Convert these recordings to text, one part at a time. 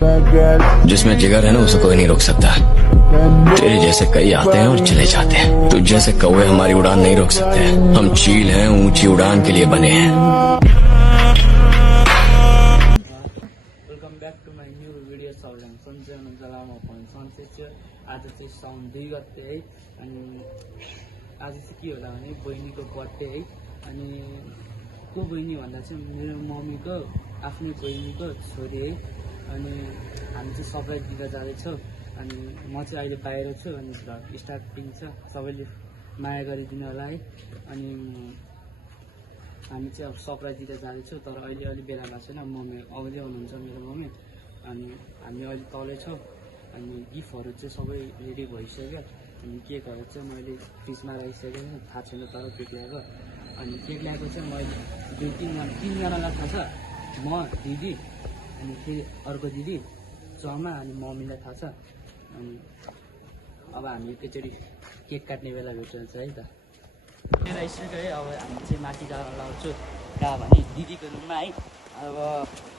जिसमें जिगर है ना उसे कोई नहीं रोक सकता। तेरे जैसे कई आते हैं और चले जाते हैं, तुझ जैसे कौवे हमारी उड़ान नहीं रोक सकते। हम चील हैं, ऊंची उड़ान के लिए बने हैं। Welcome back to my new video. सबैजना सन्चै हुनुहुन्छ होला, म पनि सन्चै छु। आज चाहिँ साउन 2 गते है, अनि आज चाहिँ के होला भने बहिनीको बर्थडे है। अनि को बहिनी भन्दा चाहिँ मेरो मम्मीको आफ्नै बहिनीको छोरी है। अनि हामी चाहिँ सरप्राइज दिन जाँदैछौँ। अनि म चाहिँ अहिले बाहिर छु, अनि भ्लग स्टार्टिङ छ, सबैले माया गरिदिनु होला है। अनि हामी चाहिँ अब सरप्राइज दिन जाँदैछौँ, तर अहिले अलि बेला भएको छैन, मम्मी आउँदै हुनुहुन्छ मेरो मम्मी। अनि हामी अहिले तलै छौँ। अनि गिफ्टहरू चाहिँ सबै रेडी भइसक्यो। अनि केकहरू चाहिँ मैले फ्रिजमा राखिसकेको छु, थाहा छैन तर केक ल्याएको। अनि केक ल्याएको चाहिँ मैले 2-3जनालाई थाहा छ, म, दिदी, अनि फेरि अर्को दिदी, चमा, अनि मम्मीलाई थाहा छ। अनि अब हामी एकैचोटि केक काट्ने बेला भेटिन्छ है त। लिएर आइसक्यो है। अब हामी चाहिँ माथि जान लगाउँछु कहाँ भने दिदीको रुममा है। अब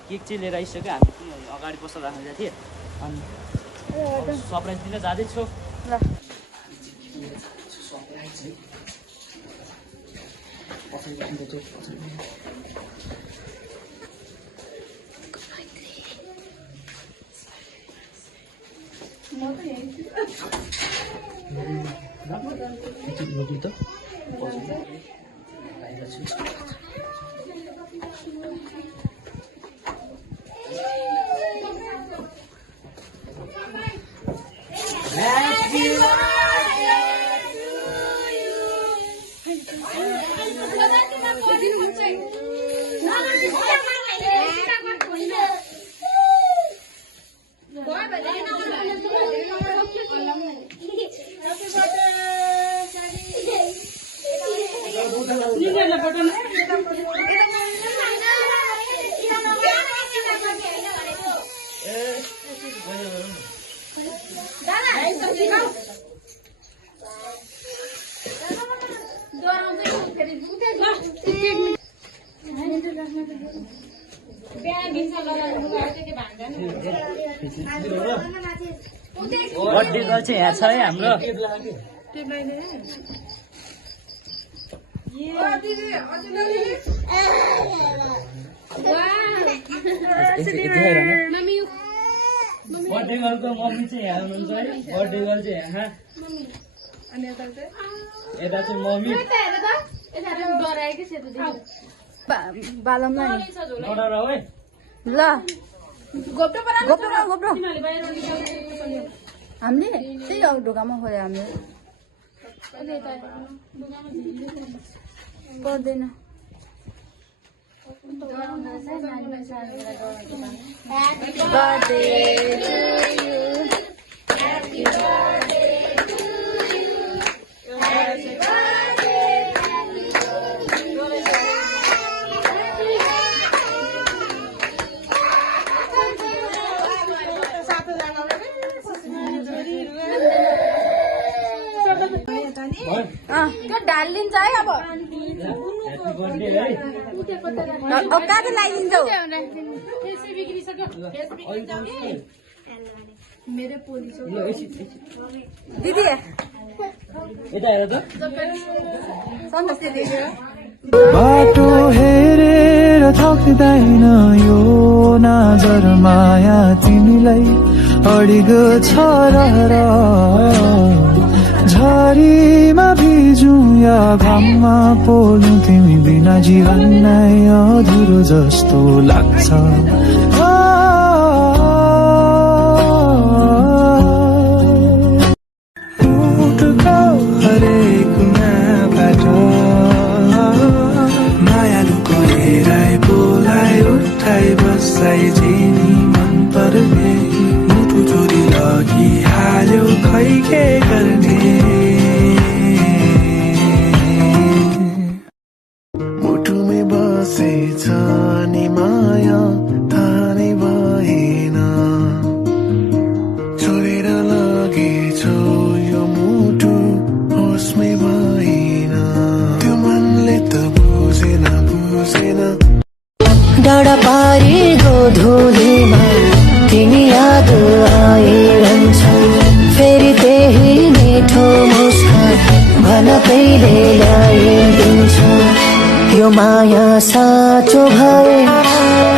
केक चाहिँ लिएर आइसक्यो, हामी किनभने अगाडि बसेर राख्नु जान्थ्यो। अनि सरप्राइज दिन जाँदैछु ल। बर्थडे गर्ल चाहिँ यहाँ छ है हाम्रो। बर्थडे गर्लको मम्मी चाहिँ यहाँ हुनुहुन्छ है। बर्थडे गर्ल चाहिँ यहाँ, यता चाहिँ मम्मी। बालममा नडर है ल गोप्रो हामीले त्यही अब ढोकामा खोल्यो हामीले पर्दैन। त्यो ढालिदिन्छ है। अब कहाँ चाहिँ लगाइदिन्छौ दिदी? बाटो हेरेर थक्दैन यो नजर माया तिमीलाई अडिगो छ र झरीमा भिजु या घाममा पोल्नु तिमी बिना जीवन नै अधुरो जस्तो लाग्छ। मुटुको हरेक कुनाबाट मायालुको हेराइ बोलाइ उठाइ बसाइ जिनी मन पर्ने मुटु चोरी लगिहाल्यो खै के गर्ने। मुटुमै बसेछ नि माया थाहा तिमी याद आइरहन्छ फेरि त्यही मिठो मुस्कान भन कहिले ल्याइदिन्छ यो माया साँचो भए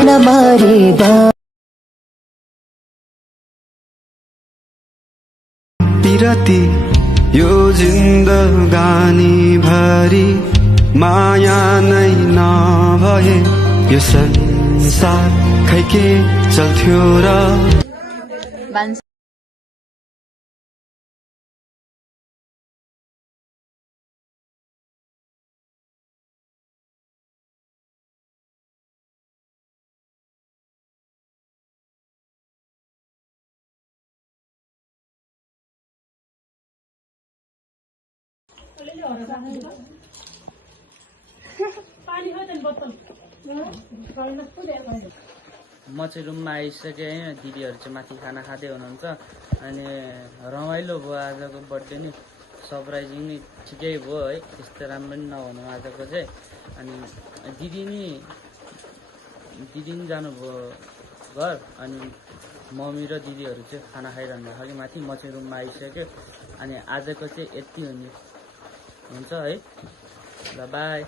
नमरी पिरती यो जिन्दगानी भरि माया नै नभए यो संसार खै के चल्थ्यो र म चाहिँ रुममा आइसकेँ है। दिदीहरू चाहिँ माथि खाना खाँदै हुनुहुन्छ अनि रमाइलो भयो आजको बर्थडे नि सरप्राइजिङ नि ठिकै भयो है, त्यस्तो राम्रो नि नहुनु आजको चाहिँ। अनि दिदी नि जानुभयो घर अनि मम्मी र दिदीहरू चाहिँ खाना खाइरहनु भएको कि माथि। म चाहिँ रुममा आइसकेँ अनि आजको चाहिँ यति हुन्छ है। ल बाई।